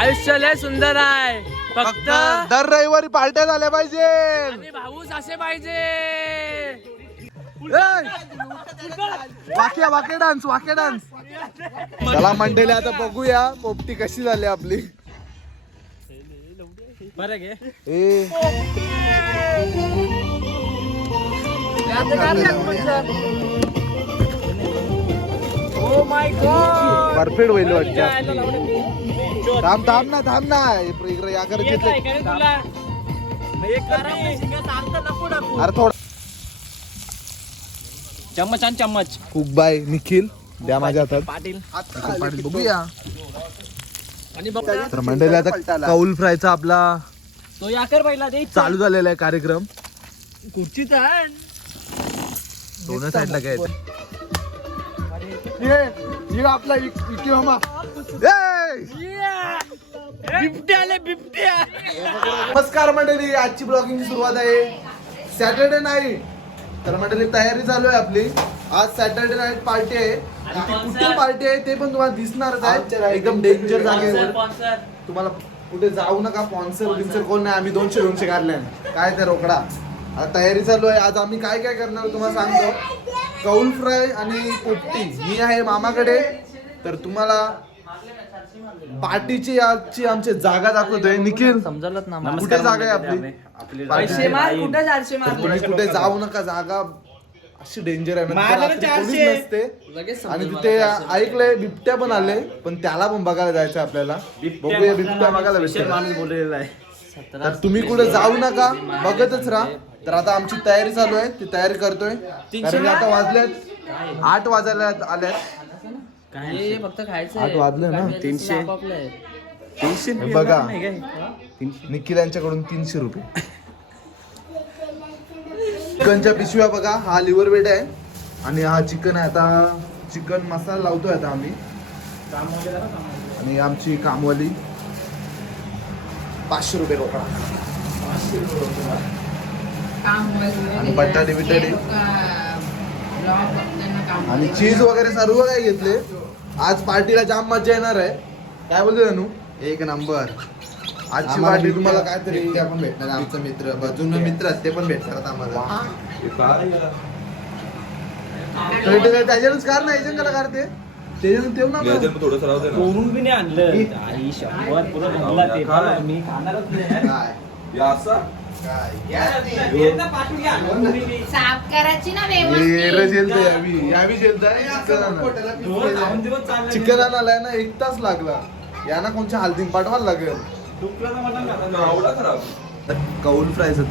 आयुष्य लय सुंदर आहे, फक्त दर रविवारी पार्ट्या झाल्या पाहिजे. आणि भाऊस असे पाहिजे. वाक्य डान्स. चला मंडळी आता बघूया पोपटी कशी झाली आपली. बरं घे. ओ माय गॉड, परफेक्ट होईल वाटतं. थांब ना इकडे या कर. अरे थोडं चम्मच कुक बाय निखिल द्या माझ्या हातात. पाटील बघूया. आणि बघ तर मंडळी आता कौल फ्रायचा आपला तो याकर पहिला दे. चालू झालेला आहे कार्यक्रम. खुर्चीत आहे. दोन्ही साईडला काय आपला बिबट्या. नमस्कार मंडळी, आजची ब्लॉगिंगची सुरुवात आहे. Saturday night. तर मंडळी तयारी चालू आहे आपली. आज सॅटर्डे नाईट पार्टी आहे. आणि ती कुठे पार्टी आहे ते पण तुम्हाला दिसणारच आहे. एकदम डेंजर जागेवर. तुम्हाला कुठे जाऊ नका. स्पॉन्सर कोण नाही. आम्ही 200 काढले काय ते रोकडा. आता तयारी चालू आहे. आज आम्ही काय करणार तुम्हाला सांगतो. कौल फ्राय आणि पोपटी. मी आहे मामाकडे. तर तुम्हाला पार्टीची आजची आमची जागा दाखवतोय. निखिल समजलत ना. कुठे जागा आहे आपली? पैसे मार कुठे 400 मार. तुम्ही कुठे जाऊ नका. जागा अशी डेंजर आहे. कोणीच नसते. आणि तिथे ऐकलंय बिबट्या पण आले. पण त्याला पण बघायला जायचं आपल्याला. बघूया बिबट्या बघायला भेटतो. तर तुम्ही कुठे जाऊ नका. बघतच राहा. तर आता आमची तयारी चालू आहे. ती तयारी करतोय. कारण आता वाजलेत 8 वाजायला आल्यात. काय फक्त खायचं. 8 वाजले ना. 300 बघा. निखिल यांच्याकडून 300 रुपये. चिकनच्या पिशव्या बघा. हा लिव्हर वेट आहे. आणि हा चिकन आहे. आता चिकन मसाला लावतोय आता आम्ही. आणि आमची कामवाली 500 रुपये रोकडा. आणि बटाटे बिटाटे आणि चीज वगैरे सर्व काही घेतले. आज पार्टीला जाम मजा येणार आहे. काय बोलतोय अनु? एक नंबर. आजची पार्टी तुम्हाला काहीतरी ते पण भेटणार. आमचा मित्र जुने मित्र आहेत ते पण भेटणार आम्हाला. त्याच्यावरच कार नाही एजंट कला करते. त्याच्यानं तेव ना कोरून बी नाही आणलं. आई शंभर पुरं भरला ते. मी खाणारच नाही. काय साफ करायची ना चिकन आणायला ना 1 तास लागला. यांना कोणच्या हल्दीन पाठवायला लागेल. कौल फ्रायचं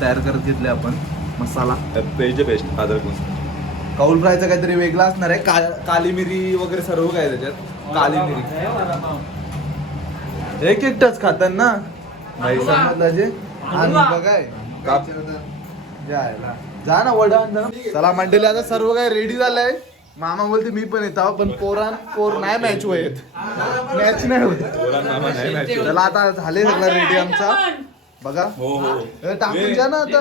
तयार करत घेतले आपण. मसाला बेस्ट कौल फ्रायचा काहीतरी वेगळा असणार आहे. काली मिरी वगैरे सर्व काय त्याच्यात. काली मिरी एक टच खातात ना भाई. समजलं बघाय जा ना वडा. चला मंडळी आता सर्व काही रेडी झालंय. मामा बोलते मी पण येतो. पण पोर नाही मॅच होत. मॅच नाही होत. चला आता झाले सगळं रेडी आमचा. बघा टाकून जा ना आता.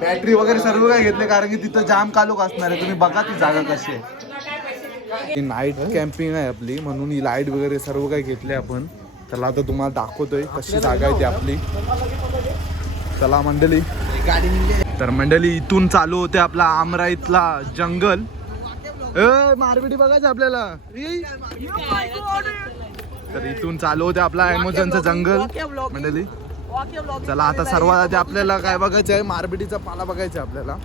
बॅटरी वगैरे सर्व काय घेतले. कारण की तिथं जाम कालोख असणार आहे. तुम्ही बघा ती जागा कशी आहे. नाईट कॅम्पिंग आहे आपली. म्हणून ही लाईट वगैरे सर्व काही घेतले आपण. चला आता तुम्हाला दाखवतोय कशी जागा आहे ती आपली. चला मंडळी. तर मंडळी इथून चालू होते आपला आमराईतला जंगल. मारविडी बघायचं आपल्याला. तर इथून चालू होते आपला अमेझॉनचं जंगल मंडळी. चला आता सर्वात आधी आपल्याला काय बघायचं आहे. मारबिडीचा पाला बघायचा आहे आपल्याला.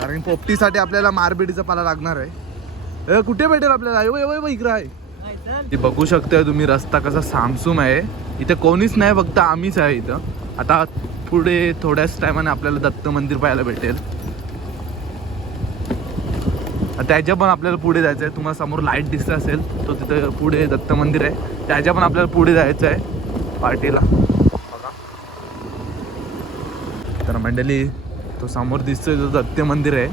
कारण पोपटीसाठी आपल्याला मारबिडीचा पाला लागणार आहे. कुठे भेटेल आपल्याला? इकडे आहे. ते बघू शकताय तुम्ही. रस्ता कसा सामसूम आहे. इथे कोणीच नाही, फक्त आम्हीच आहे इथं. आता पुढे थोड्याच टायमाने आपल्याला दत्त मंदिर पाहायला भेटेल. त्याच्या पण आपल्याला पुढे जायचं आहे. तुम्हाला समोर लाईट दिसत असेल तो तिथं पुढे दत्त मंदिर आहे. त्याच्या पण आपल्याला पुढे जायचं आहे पार्टीला. बघा तर मंडळी तो समोर दिसतोय तो दत्त मंदिर आहे.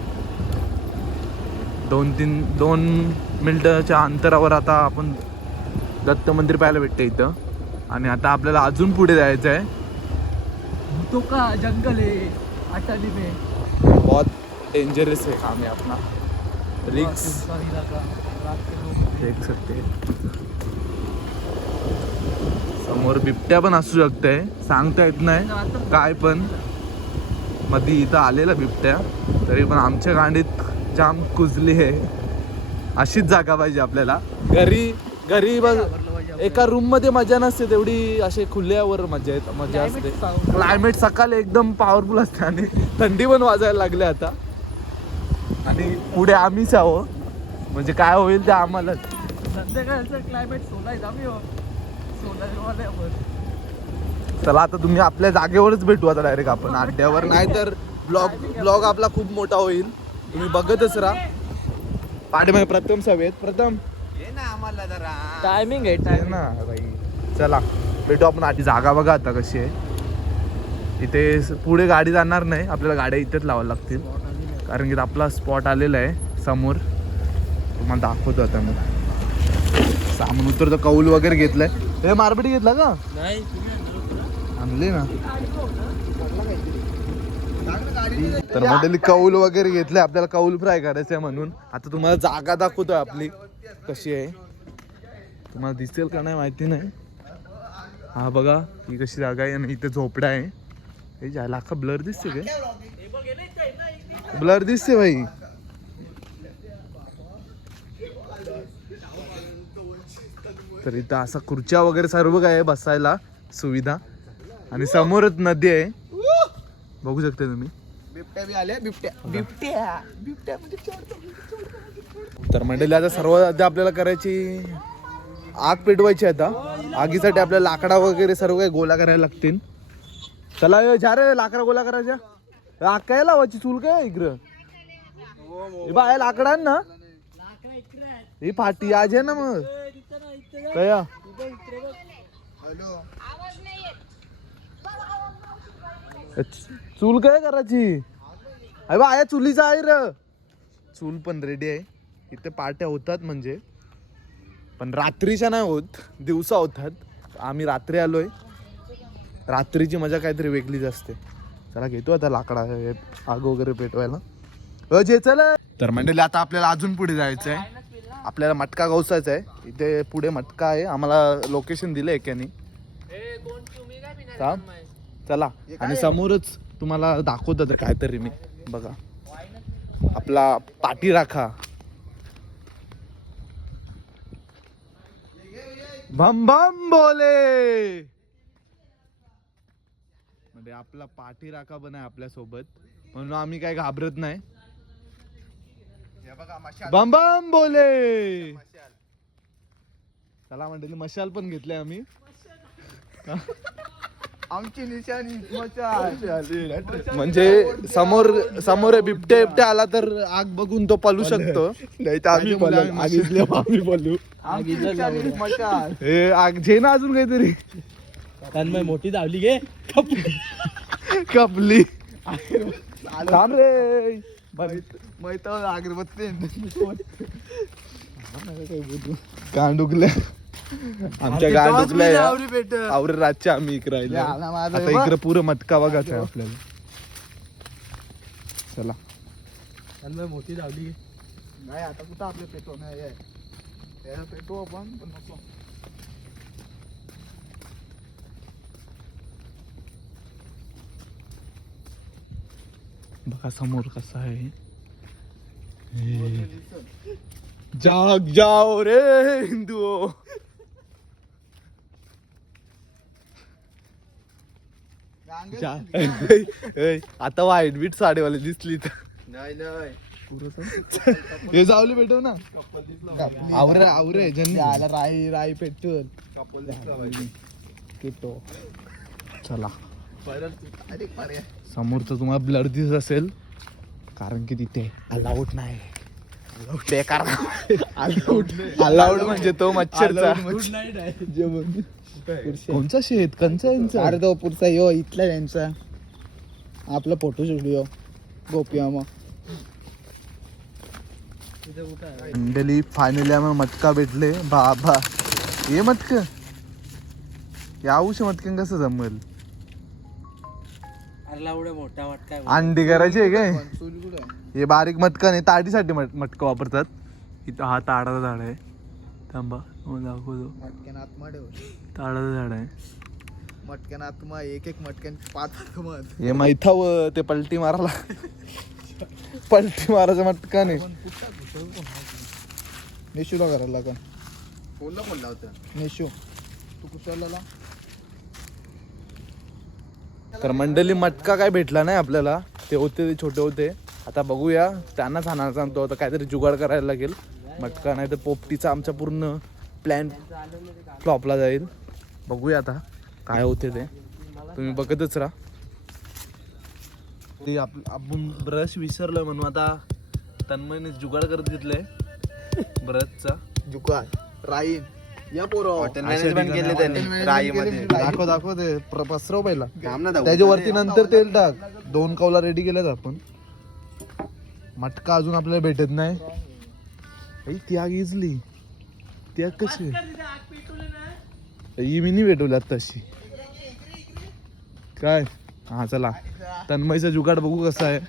2 मिनिटाच्या अंतरावर आता आपण दत्त मंदिर पाहायला भेटते इथं. आणि आता आपल्याला अजून पुढे जायचं आहे. तो का जंगल आहे अटाली में. बहुत डेंजरस है काम है अपना. रिक्स देख सकते हैं. समोर बिबट्या पण असू शकते, सांगता येत नाही काय पण. मध्ये इथं आलेला बिबट्या, तरी पण आमच्या गांडीत जाम कुजली आहे. अशीच जागा पाहिजे आपल्याला. घरी बघ एका रूम मध्ये मजा नसते तेवढी, असे खुल्यावर मजा असते. क्लायमेट सकाळी एकदम पॉवरफुल असते आणि थंडी पण वाजायला लागली आता. आणि पुढे आम्हीच आहो, म्हणजे काय होईल ते आम्हाला. संध्याकाळचं क्लायमेट सोलायचं आम्ही सोलायचं. चला आता तुम्ही आपल्या जागेवरच भेटू आता डायरेक्ट आपण अड्ड्यावर, नाही तर ब्लॉग आपला खूप मोठा होईल. तुम्ही बघतच राहा. पाठीमागे प्रथम सवेत. प्रथम आम्हाला जरा टायमिंग आहे आहे ना बाई. चला भेटू आपण. आधी जागा बघा आता कशी आहे. इथे पुढे गाडी जाणार नाही, आपल्याला गाड्या इथेच लावायला लागतील, कारण की आपला स्पॉट आलेला आहे समोर. तुम्हाला दाखवतो आता. मग सामान उतरतो. कौल वगैरे घेतलाय. हे मारबडी घेतला का? नाही आणले ना. तर मंडळी कौल वगैरे घेतले, आपल्याला कौल फ्राय करायचं आहे म्हणून. आता तुम्हाला जागा दाखवतोय आपली कशी आहे. तुम्हाला दिसेल का नाही माहिती नाही. हा बघा ही कशी जागा आहे. आणि इथे झोपडा आहे. हे जायला अख्खा ब्लर दिसते काय? ब्लर दिसते भाई. तर इथं असा खुर्च्या वगैरे सर्व काय आहे बसायला सुविधा. आणि समोरच नदी आहे, बघू शकता तुम्ही. बिबट्या बी आले. बिबट्या तर मंडळी आता सर्व आधी आपल्याला करायची आग पेटवायची. आता आगीसाठी आपल्याला लाकडा वगैरे सर्व काही गोळा करायला लागतील. चला जा रे, लाकडा गोळा करायच्या. आग काय लावायची? चूल काय इकडं? हे बाय लाकडा ना, ही फाटी आज आहे ना. मग काय चूल काय करायची? अरे बा आया चुलीचा आहे र. चूल पण रेडी आहे. इथे पार्ट्या होतात म्हणजे, पण रात्रीच्या नाही होत, दिवसा होतात. आम्ही रात्री आलोय. रात्रीची मजा काहीतरी वेगळीच असते. चला घेतो आता लाकडा आग वगैरे पेटवायला. जे चला. तर मंडळी आता आपल्याला अजून पुढे जायचं आहे. आपल्याला मटका गवसायचा आहे. इथे पुढे मटका आहे. आम्हाला लोकेशन दिलं एकाने. चला. आणि समोरच तुम्हाला दाखवतो तर काहीतरी मी बघा. आपला पाठी राखा. भम भम बोले. म्हणजे आपला पाठी राखा पण आहे आपल्या सोबत, म्हणून आम्ही काय घाबरत नाही. बम बम बोले. चला मंडळी मशाल पण घेतले आम्ही. आमची निशाणी मशाल. म्हणजे समोर बिबट्या आला तर आग बघून तो पळू शकतो. नाही तर आम्ही पळू. मशाल. हे आग झे ना अजून काहीतरी. तन्मय मोठी धावली गे. कपली. थांब रे. मैतावर अगरबत्ती. कान दुखल्या. आमच्या गाय दुखल्या. आवरे रातच्या आम्ही इकडे राहिले. आता इकडे पुरं मटका बघायचा आहे आपल्याला. चला. तन्मय मोठी धावली. नाही आता कुठं आपले पेटो नाही आहे. त्याला पेटो आपण पण नको. बघा समोर कसा आहे. जाग जाओ रे हिंदुओ. आता वाईट बीट साडेवाले दिसली तर. नाही नाही हे जावले भेटव ना. आवरे ज्यांनी आला राई पेटून चला. अरे पर्याय. समोरचं तुम्हाला ब्लर दिसत असेल, कारण की तिथे अलाउड नाही. बेकार. अलाउड म्हणजे तो मच्छरचा. कोणचा शेत कंचा यांचा? अरे तो पुढचा यो इथला यांचा आपला फोटो स्टुडिओ गोपी मामा. मंडळी फायनली आम्हाला मटका भेटले. बाबा हे मटक याऊश मटकन कसं जमल? मोठा मटका. अंडी करायची आहे काय? हे बारीक मटका नाही, ताडीसाठी मटका वापरतात. इथं हा ताडाचा झाड आहे. थांबा हो दाखवतो. मटक्यान आत्मा ठेव. ताडाचं झाड आहे. मटक्यान आत्मा एक मटक्यान 5 आत्मा. हे माहितावं ते पलटी मारायला. पलटी मारायचं मटका नाही. निशूला करायला लागन. कोणला बोलला होता निशू तू कुशाला. तर मंडळी मटका काय भेटला नाही आपल्याला. ते होते ते छोटे होते. आता बघूया त्यांनाच आणायला सांगतो. आता काहीतरी जुगाड करायला लागेल. मटका नाही तर पोपटीचा आमचा पूर्ण प्लॅन फ्लॉपला जाईल. बघूया आता काय होते ते. तुम्ही बघतच राहा. ते आपण ब्रश विसरलोय म्हणून आता तन्मयने जुगाड करत घेतलंय ब्रशचा. जुका राईन या पोरं हॉटेल मॅनेजमेंट केले त्यांनी राईमध्ये. दाखव ते पसरव पहिला. त्याच्यावरती नंतर तेल टाक. 2 कौला रेडी केल्यात आपण. मटका अजून आपल्याला भेटत नाही. ती आग इजली. ती आग कशी ही मी नाही भेटवल्यात तशी काय. हा चला तन्मयचा जुगाड बघू कसा आहे.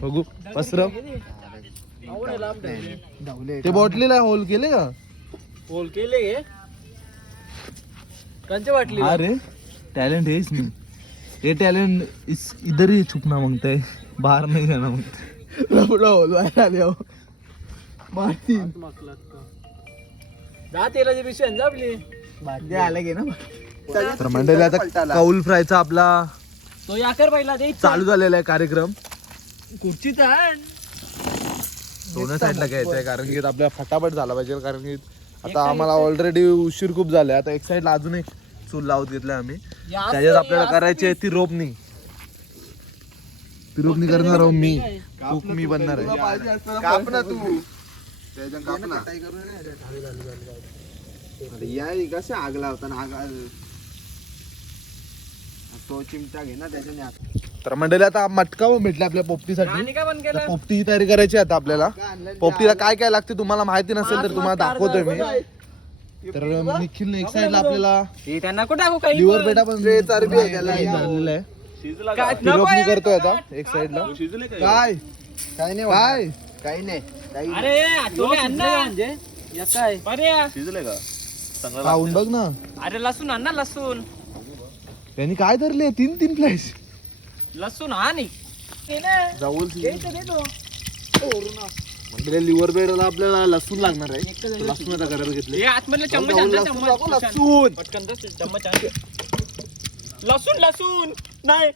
बघू पसरव. ते बॉटलीला होल केले का. होल केले कंचे वाटली. अरे टॅलेंट हेच नाही. ये टॅलेंट इधर ही छुपना मांगता है, बाहर नहीं जाना मांगता है. लपडा होल बाहेर आले हो. मारतीन जा तेलाची पिशवी जा आपली. बाटली आलं गे ना. तर मंडळी आता कौल फ्रायचा आपला तो याकर पहिला दे चालू झालेला आहे कार्यक्रम. खुर्ची तर दोन्ही साईडला घ्यायचं आहे कारण की आपल्याला फटाफट झाला पाहिजे. कारण की आता आम्हाला ऑलरेडी उशीर खूप झालाय. आता एक साईडला अजून एक चूल लावत घेतलाय आम्ही. त्याच्यात आपल्याला करायची आहे ती रोपणी. ती रोपणी करणार आहो मी. कुक मी बनणार आहे. काप ना तू. कसे आग लावताना तो चिमटा घे ना त्याच्याने. तर मंडळी आता मटका पण भेटला आपल्या पोपटीसाठी. तर पोपटी तयारी करायची आहे आता आपल्याला. पोपटीला काय काय लागते तुम्हाला माहिती नसेल तर तुम्हाला दाखवतोय मी. तर निखिलने एक साईडला आपल्याला त्यांना कुठे टाकू काही लिव्हर पेटा पण चरबी आहे त्याला झालेलं आहे. ती रोपणी करतोय आता एक साईडला. काय काही नाही काय काही नाही काही अरे तो अण्णा म्हणजे काय शिजले का खाऊन बघ ना. अरे लसूण अण्णा लसूण त्यांनी काय धरले 3 फ्लॅश लसूण हा नाही लिव्हर पेडाला आपल्याला लसूण लागणार आहे. लसूण आता करायला घेतले. आतमधले चम्मच आणजा, चम्मच आण. लसूण लसूण नाही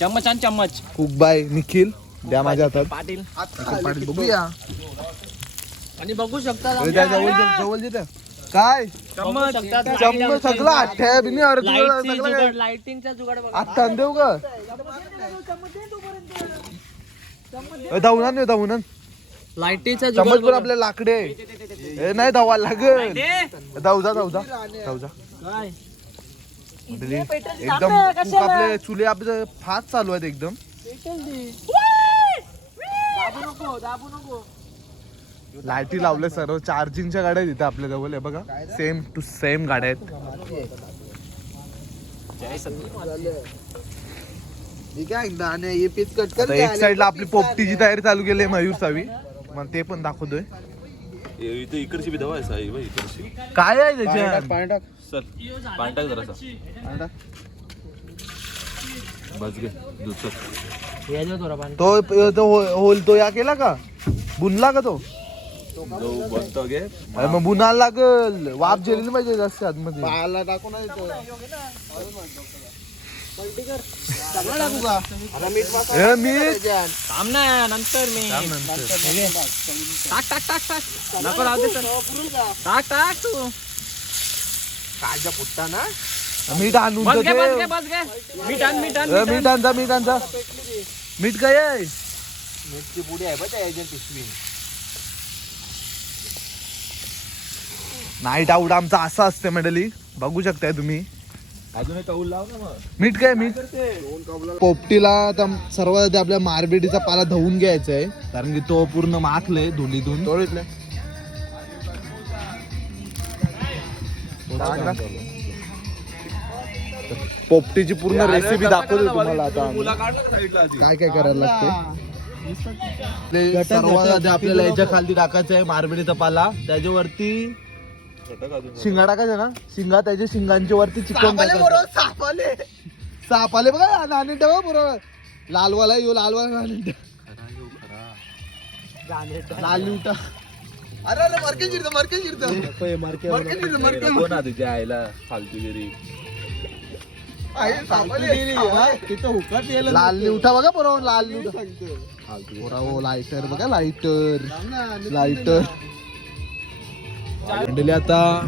चम्मच आण चम्मच. कुक बाय निखिल द्या माझ्या हातात. पाटील पाटील बघूया. आणि बघू शकता अरे त्या जवळ देत्या काय चम्मच चम्मच सगळं आठ्या बिनी. अरे तुला सगळं काय लाइटिंगचा जुगाड बघा. आता देऊ का धावून लाइटिंगचा चम्मच पण आपल्या लाकडे हे नाही धावा लागेल. धाव जा काय एकदम cook आपले चुले आपले फास्ट चालू आहेत एकदम. दाबू नको लाईटी लावले सर्व. चार्जिंगच्या गाड्या तिथे आपल्या जवळ आहे बघा. सेम टू सेम गाड्या आहेत. ठीक आहे एकदा आणि हे पीस कट कर. आता एक साइडला आपली पोपटीची तयारी चालू केली आहे मयूर सावी. मग ते पण दाखवतोय. इकडची बी दवा आहे साई बाई इकडची. काय आहे त्याच्यात पाणी टाक. सर पाणी टाक जरासा. बस घे दूध सर. तो होल तो या केला का बुनला का तो. जो बनतो घे. अरे मग बुनाला लागल. वाफ जेलेली पाहिजे जास्त आतमध्ये. पाला टाकू ना इथं. हे मीठ थांब ना नंतर मी टाक नको राहू दे सर. टाक तू काळजा पुट्टा ना. मीठ आणून बस तर घे ठेव. बस घे मीठ आण मीठ आणजा. मीठ काय आहे. मीठची पुडी आहे बघ त्या याच्यात पिशवी. नाईट आउट आमचा असा असते मंडळी. बघू शकताय तुम्ही. अजून एक कौल लाव ना मग. मीठ काय मीठ पोपटीला आता सर्वात आधी आपल्या मारबेटीचा पाला धुवून घ्यायचा आहे. कारण की तो पूर्ण माखले धुलीतून. पोपटीची पूर्ण रेसिपी दाखवतो तुम्हाला आता. काय काय करायला लागते ते सर्वात आधी आपल्याला याच्या खाली टाकायचं आहे मारबडीचा पाला, त्याच्यावरती शिंगा टाकायचा ना, शिंगा त्याच्या शिंगांच्या वरती चिकन टाकायचं. साप आले बघा नाणी ठेवा बरोबर. लालवाला येऊ लालवाला नाणी लाल लिवटा. अरे अरे मरके चिरतो कोण आहे तुझ्या आईला फालतूगिरी. लाल लिवटा बघा बरोबर. लाल लिवटा बरोबर. लायटर बघा लायटर. मंडळी आता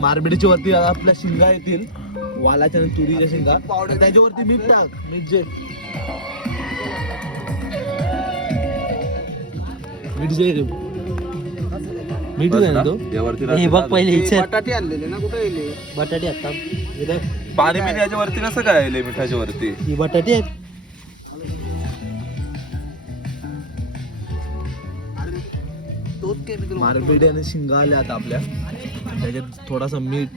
मारबडीच्या वरती आपल्या शिंगा येतील, वालाच्या आणि तुरीच्या शिंगा. त्याच्यावरती मीठ टाक. मीठ जे मीठ आहे तो. हे बघ पहिले बटाटे आणलेले ना, कुठे गेले बटाटे आता पाणी पिणे याच्या वरती कसं काय आले मिठाच्या वरती. ही बटाटे आहेत. मारबडी आणि शिंगा आल्या आता आपल्या. त्याच्यात थोडासा मीठ.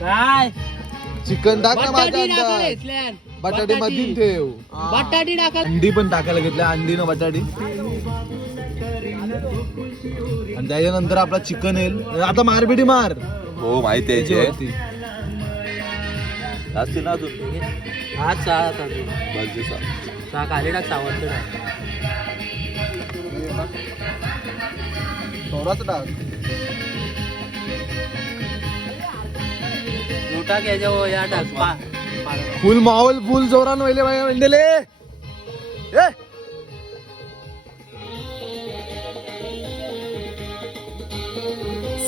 काय चिकन टाक ना माझ्या अंड्यात. बटाटे मधील ठेव. बटाटे टाका. अंडी पण टाकायला घेतल्या. अंडी ना बटाटी. आणि त्याच्यानंतर आपला चिकन येईल. आता मारबडी मार. हो माहिती आहे त्याच्यावरती. असतील ना अजून. आज आले टाक सावरतो थोडाच टाक. टाक याच्या या टाक. फुल माहोल फुल जोरान व्हायले बाया मंडले.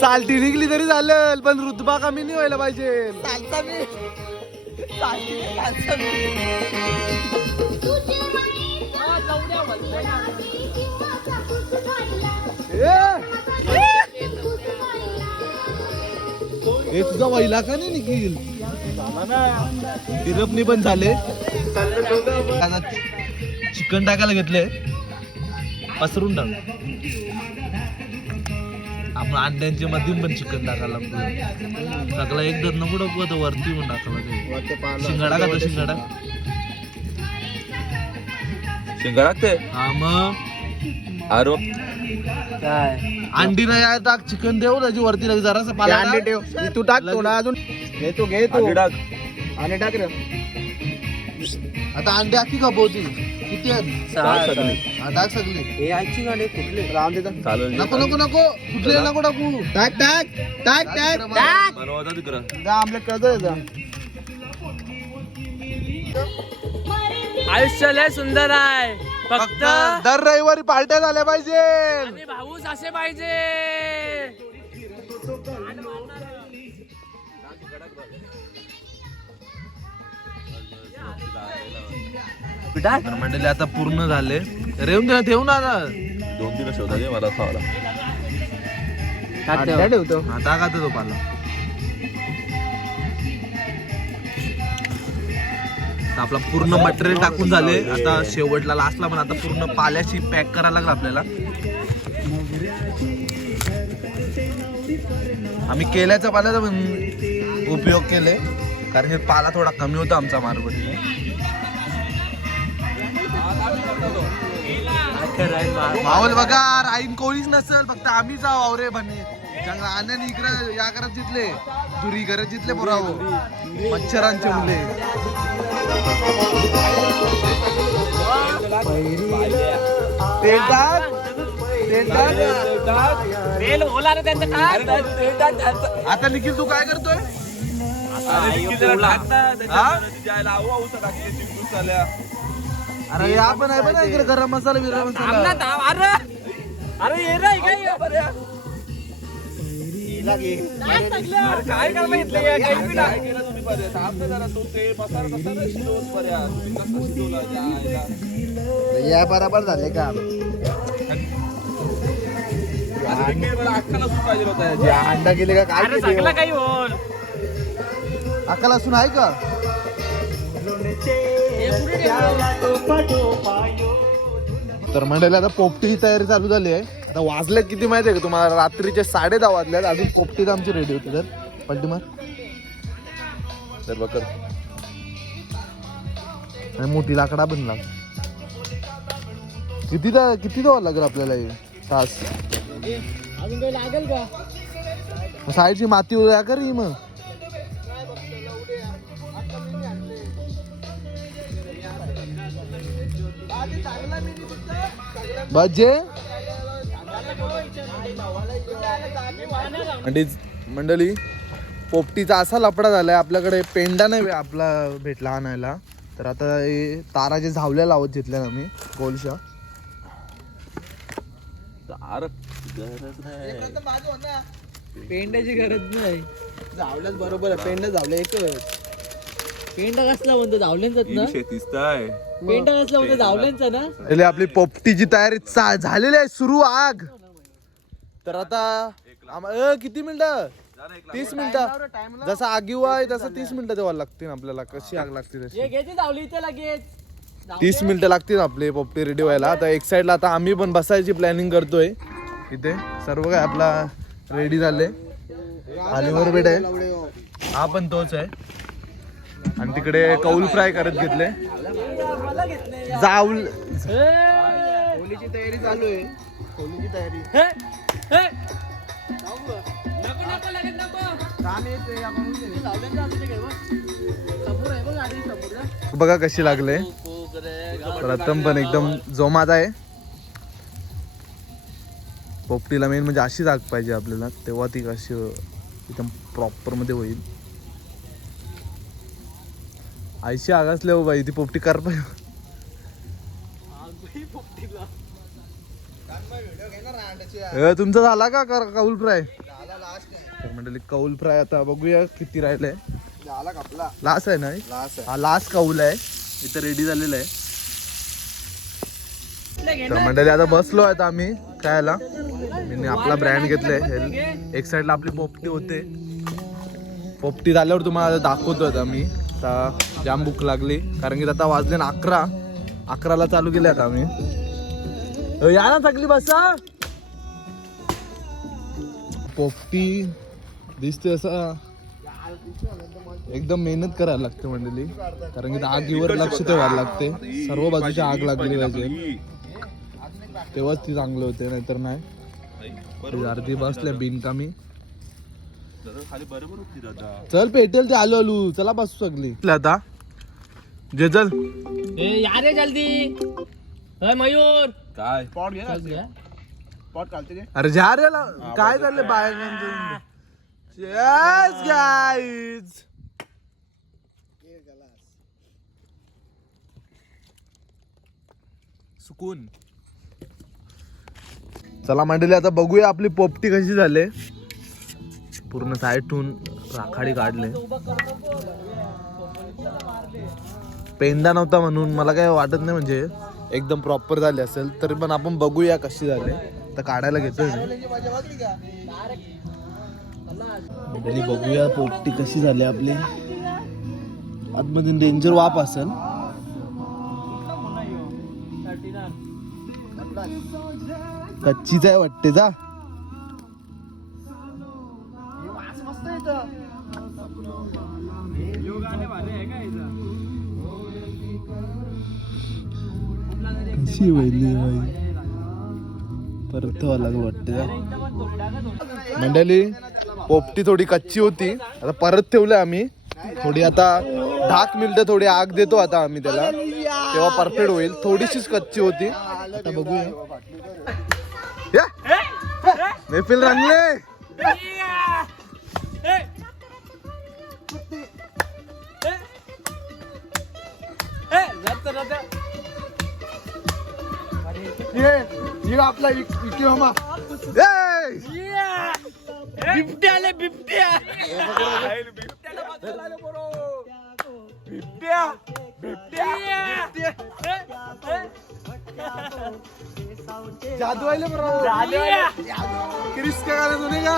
साल्टी निघली तरी चालेल, पण रुतबा कमी नाही व्हायला पाहिजे. हे तुझा वैला का नाही निघील. तिरपणी पण झाले. चिकन टाकायला घेतले. पसरून टाक. आपण अंड्यांच्या मधून पण चिकन टाकायला लागतो. सगळं एकदम नको टाकू आता वरती पण टाकायला. शिंगाडा का तो शिंगाडा. शिंगा लागते. हा मग आरोप काय अंडी नाही आहे टाक. चिकन देऊ त्याची वरती लाग जरासा पाला अंडी ठेव. तू टाक थोडा अजून. घे तू अंडी टाक. आणि टाक रे. आता अंडे आखी खपवती. किती आहेत. सगळी. हा टाक सगळी. हे आजची गाडी कुठले राम दे. चालेल. नको नको नको कुठले नको टाकू. टाक टाक टाक टाक टाक. बनवता तिकडं. जा आमलेट करतोय जा. आयुष्य लय सुंदर आहे. फक्त दर रविवारी पार्ट्या झाल्या पाहिजे. आम्ही भाऊच असे पाहिजे. मंडळी आता पूर्ण झाले. रेवून दे ठेवू ना आता. 2 दिवस शोधा दे मला खावाला. अंडा ठेवतो. हा टाका तो पाला. आपला पूर्ण मटेरियल टाकून झाले. आता शेवटला लास्टला पण आता पूर्ण पाल्याची पॅक करायला लागला आपल्याला. आम्ही केल्याचा पाल्याचा पण उपयोग केले, कारण की पाला थोडा कमी होता आमचा मारबडी. माहोल बघा. राईन कोणीच नसेल, फक्त आम्हीच आहो रे बने. आनंद इकडे या करत जितले दुरी करत जितले पुरावो मच्छरांचे मुले. तेल टाक. तेल टाक. आता निखिल तू काय करतोय. अरे या पण आहे बघा इकडे गरम मसाला बिरम मसाला. अरे ये रे काय काय या बरोबर झाले का. अंडा गेले का काय सगळं काही होल. अक्का लसूण आहे का. तर मंडळी आता पोपटीची तयारी चालू झाली आहे. आता वाजले किती माहिती आहे का तुम्हाला. रात्रीचे 10:30 वाजल्यात. अजून पोपटी आमची रेडी होती. तर पलटी मार. तर बकर मोठी लाकडा बनला. किती जावं लागेल आपल्याला हे तास? अजून काही लागेल का? साईडची माती उद्या कर ही मग. बजे मंडळी पोपटीचा असा लपडा झालाय, आपल्याकडे पेंडा नाही आपला भेटला आणायला. तर आता हे ताराचे झावल्या लावत घेतल्या आम्ही गोलशा. पेंड्याची गरज नाही, झावल्याच बरोबर आहे. पेंड झावल्या एकच. पेंडा कसला म्हणतो? झावल्यांचाच ना. पेंडा कसला म्हणतो? झावल्यांचा ना. म्हणजे आपली पोपटीची तयारी झालेली आहे, सुरू आग. तर आता किती मिनिटं? 30 मिनिटं. जसा आगीव आहे तसं 30 मिनिटं द्यावं लागतील आपल्याला. कशी आग लागते तशी 30 मिनिटं लागतील आपले पोपटी रेडी व्हायला. आता एक साईडला आता आम्ही पण बसायची प्लॅनिंग करतोय. इथे सर्व काय आपला रेडी झाले. आलीवर बेड आहे, हा पण तोच आहे. आणि तिकडे कौल फ्राय करत घेतले. जाऊल होलीची तयारी चालू आहे. होलीची तयारी. बघा कशी लागले. प्रथम पण एकदम जोमात आहे. पोपटीला मेन म्हणजे अशीच आग पाहिजे आपल्याला, तेव्हा ती कशी एकदम प्रॉपर मध्ये होईल. आईशी आग असल्या हो बाई, ती पोपटी कर पाहिजे. तुमचा झाला का कौल फ्राय? म्हणजे कौल फ्राय आता बघूया किती राहिलंय. लास्ट आहे ना हा, लास्ट कौल आहे. इथं रेडी झालेलं आहे. तर मंडळी आता बसलो आहे आम्ही खायला. मी आपला ब्रँड घेतलाय. एक साईडला आपली पोपटी होते. पोपटी झाल्यावर तुम्हाला दाखवतो आता मी. आता जाम भूक लागली, कारण की आता वाजले ना 11ला चालू केले आता आम्ही. या ना सगळी बसा. पोपटी दिसते असा एकदम मेहनत करायला लागते मंडळी, कारण की आगीवर लक्ष ठेवायला लागते. सर्व बाजूची आग लागली पाहिजे, तेव्हाच ती चांगलं होते, नाहीतर नाही. अर्धी बसले बिनकामी. चल पेटेल ते आलो आलो. चला बसू सगळी आता. जे चल या रे जल्दी. मयूर काय स्पॉट घे. स्पॉट काढते रे. अरे जा रे काय झालं बाहेर. Yes guys. सुकून. चला मंडळी आता बघूया आपली पोपटी कशी झाली. पूर्ण साईडून राखाडी काढले. पेंडा नव्हता म्हणून मला काय वाटत नाही, म्हणजे एकदम प्रॉपर झाले असेल. तरी पण आपण बघूया कशी झाले. तर काढायला घेतोय मंडळी. बघूया पोपटी कशी झाली आपली. आतमध्ये डेंजर वाप असेल. कच्चीच आहे वाटते. जा कशी वैली बाई. परत लागलं वाटते. मंडळी पोपटी थोडी कच्ची होती, आता परत ठेवलं आम्ही. थोडी आता 10 मिनिटं थोडी आग देतो आता आम्ही त्याला, तेव्हा परफेक्ट होईल. थोडीशीच कच्ची होती. आता बघूया. मैफिल रंगले. ये आपला इकियोमा. बिबट्या आले. बिबट्या जादू आले बरोबर. क्रिस का गाणं सुने का.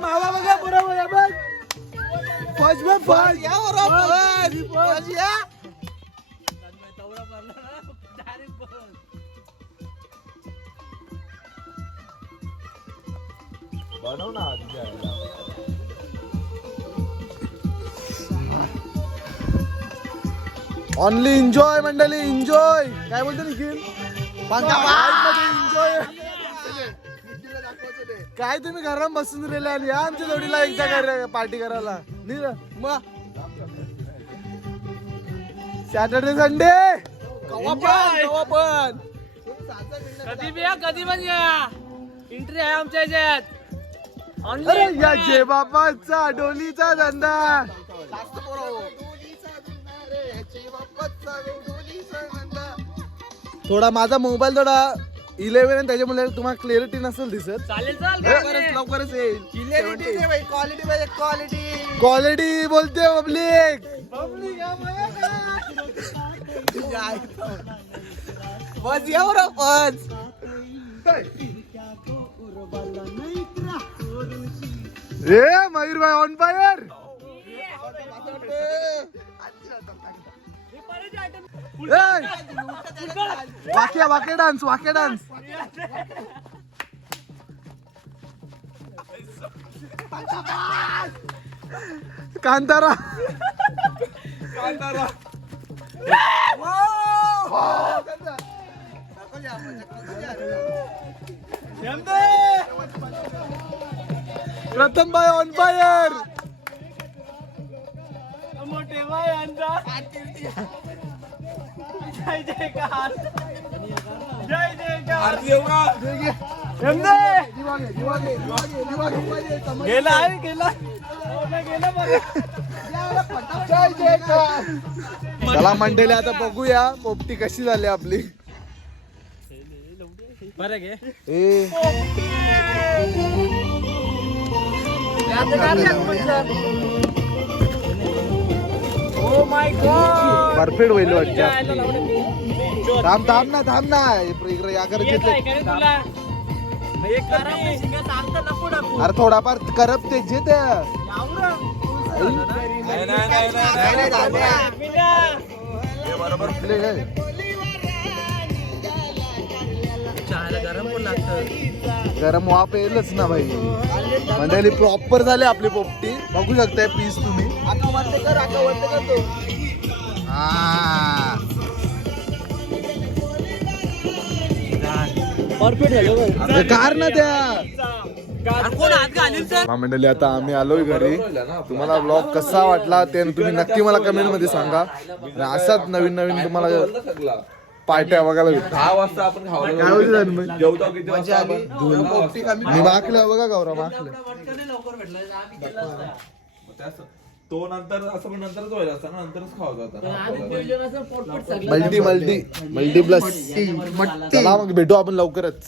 मावा बघा बरोबर बघ फज बघ फज या बरोबर फज या बनव ना ओनली एन्जॉय मंडळी एन्जॉय काय बोलतो निखिल एन्जॉय काय तुम्ही घरात बसून राहिले आणि या आमच्या जोडीला एकदा पार्टी करायला मग सॅटर्डे संडे कधी बी या कधी पण या एंट्री आहे आमच्या ह्याच्यात अरे या जे बापाचा डोलीचा धंदा थोडा माझा मोबाईल थोडा 11 आहे त्याच्यामुळे तुम्हाला क्लिअरिटी नसेल दिसत. चालेल चाल लवकरच येईल. क्वालिटी बोलते पब्लिक. बस यावर बस. ए मयूर भाई ऑन फायर. वाक्य डान्स कांतारा प्रथम भाई ऑन फायर. मोठे भाई यांचा जय जयकार जय जयकार गेला आहे गेला चला मंडळी आता बघूया पोपटी कशी झाली आपली. बरं घे ओ माय गॉड परफेक्ट होईल वाटतं. थांब ना इकडे या अरे थोडाफार करप ते जे गरम वाफ येईलच ना भाई. मंडळी प्रॉपर झाले आपली पोपटी बघू शकताय पीस तुम्ही. परफेक्ट झालं कार ना त्या कोण हात घालील तर. मंडळी आता आम्ही आलोय घरी. तुम्हाला ब्लॉग कसा वाटला ते तुम्ही नक्की मला कमेंट मध्ये सांगा. असाच नवीन तुम्हाला पार्ट्या बघायला भेटतात. 6 वाजता आपण खावलं काय होतं जन्म? जेवतो किती वाजता आपण? मी माकलं बघा गौरव माकलं. तो नंतर असं पण नंतरच व्हायला असता ना, नंतरच खावा मल्टी प्लस. चला मग भेटू आपण लवकरच.